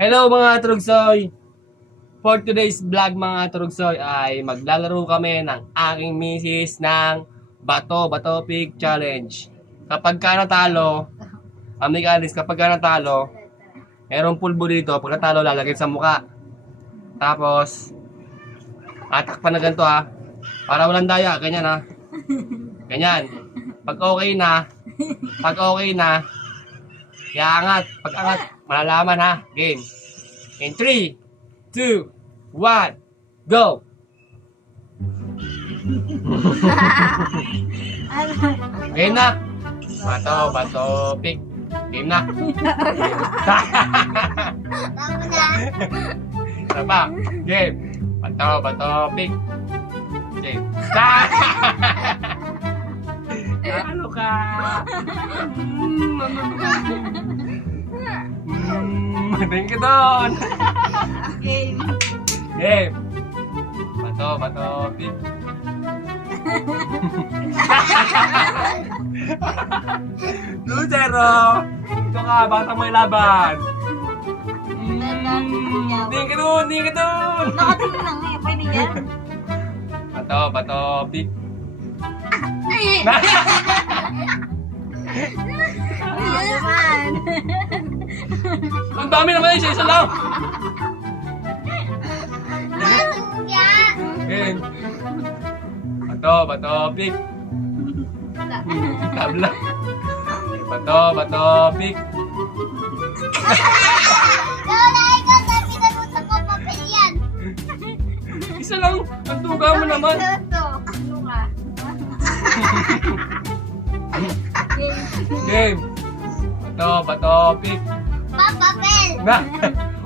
Hello mga Trugsoy! For today's vlog mga Trugsoy ay maglalaro kami ng aking misis ng Bato Pig Challenge. Kapag ka natalo, kapag ka natalo, merong pulbo dito. Pag natalo, lalagay sa muka. Tapos, atakpan na ganito ha. Para walang daya, ganyan ha. Ganyan. Pag okay na, iangat. Pag angat, malalaman ha. Game. In 3, 2, 1, go! Game na. Bato, pig. Game na. Isa pa. Game. Bato, pig. Game. Ano ka? Magaling ka doon. Game. Game. Bato, pig. Luzero! Ito ka, batang may laban. Tingin ka doon. Nakatingin lang eh. Pwede yan. Bato, pig. Ano naman? Ang dami naman yun, isa lang. Game. Bato, pig. Tabla. Bato, pig. Isa lang. Ang tuga mo naman. Ito. Ano ka? Game. Bato, pig. Papapel. Na.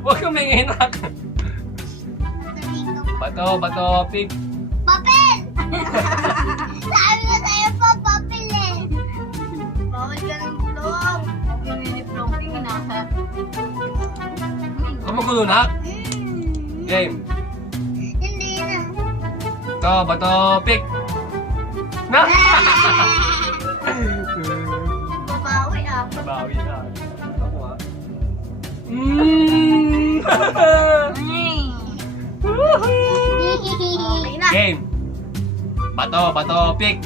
Huwag kang may inak. Bato, pig. Papel! Sabi ko sa'yo pa, papel eh. Bawal ka ng plong. Huwag yung uniplong pinginasa. Huwag magulo na. Game. Hindi na. Bato, pig. Na. Babawi ah. Bawi na. Ako ha. Okay na. Game. Bato, pig.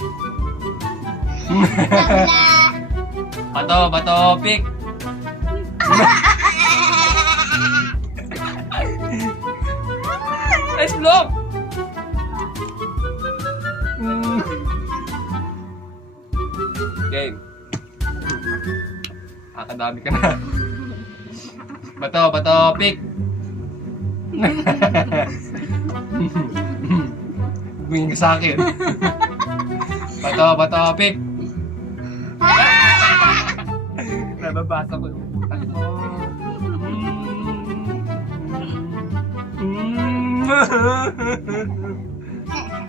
Bato, pig. Nice block. Game. Kadami ka na. Bato, pig. Bumingin ka sa akin. Bato, pig. Nababasa ko yung utak mo.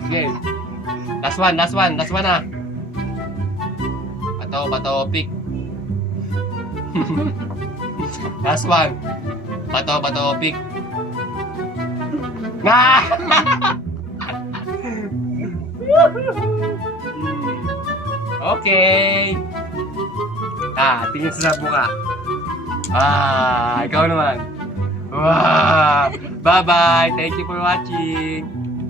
Game. Last one na. Bato, pig. Last one. Bato, pig. Na! Okay. Tingin sa buka. Ikaw naman. Wow! Bye-bye. Thank you for watching.